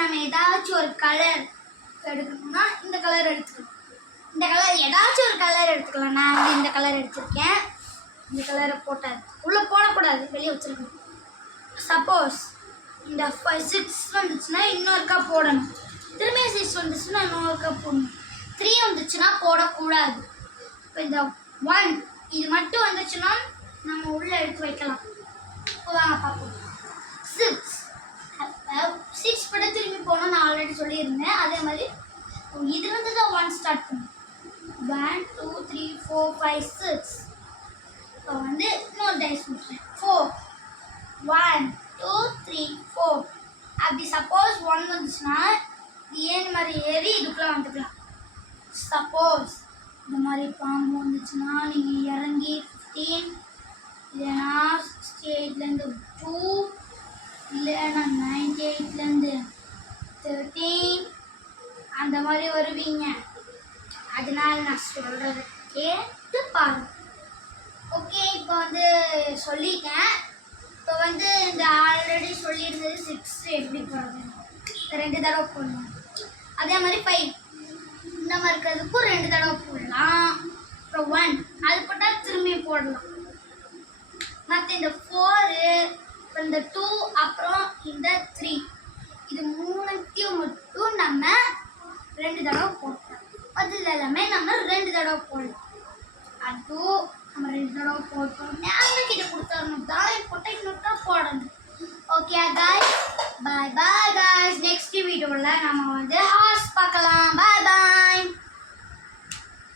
நம்ம ஏதாச்சும் ஒரு கலர் எடுக்கணும்னா இந்த கலர் எடுத்துக்கலாம். இந்த கலர் ஏதாச்சும் ஒரு கலர் எடுத்துக்கலாம். நான் வந்து இந்த கலர் எடுத்திருக்கேன். இந்த கலரை போட்டால் உள்ளே போடக்கூடாது, வெளியே வச்சுருக்கணும். சப்போஸ் இந்த 6 வந்துச்சுன்னா இன்னொருக்கா போடணும். திரும்பிய 6 வந்துச்சுன்னா இன்னொருக்கா போடணும். 3 வந்துச்சுன்னா போடக்கூடாது. இப்போ இந்த 1 இது மட்டும் வந்துச்சுன்னா நம்ம உள்ளே எடுத்து வைக்கலாம். இப்போ வாங்க பார்ப்போம். 6 பட திரும்பி போகணும். நான் ஆல்ரெடி சொல்லியிருந்தேன். அதே மாதிரி இதுலேருந்து தான் 1 ஸ்டார்ட் பண்ணும். 1 2 3 4 5 6. இப்போ வந்து இன்னொரு டைஸ் முடிச்சேன். 4 1 2 3 4. அப்படி சப்போஸ் 1 வந்துச்சுன்னா ஏன் மாதிரி ஏறி இதுக்குள்ளே வந்துக்கலாம். சப்போஸ் இந்த மாதிரி பாம்பு வந்துச்சுன்னா நீங்கள் இறங்கி 15 இல்லைன்னா 68லேருந்து 2 இல்லைன்னா 98லேருந்து 13 அந்த மாதிரி வருவீங்க. அதனால நான் சொல்கிறத கேட்டு பாருங்க. ஓகே, இப்போ வந்து சொல்லிட்டேன். இப்போ வந்து இந்த ஆல்ரெடி சொல்லியிருந்தது 6 எப்படி போடுறது, 2 தடவை போடணும். அதே மாதிரி 5 இந்த மாதிரி இருக்கிறதுக்கும் 2 தடவை போடலாம். அப்புறம் 1 அது போட்டால் திரும்பி போடலாம். மற்ற இந்த 4 அப்புறம் இந்த 2 அப்புறம் இந்த 3 இது 3த்தையும் மட்டும் நம்ம 2 தடவை போட்டோம். அதில் எல்லாமே நம்ம 2 தடவை போடலாம். அதுவும் நம்ம 2 தடவை போட்டோம். அவங்க கிட்ட கொடுத்தரணும் தான் போட்டால் இன்னொருக்கா போடணும். ஓகே காய்ஸ், பாய் பாய் காய்ஸ். நெக்ஸ்ட் வீடியோவில் நம்ம வந்து ஹார்ஸ் பார்க்கலாம். பாய்.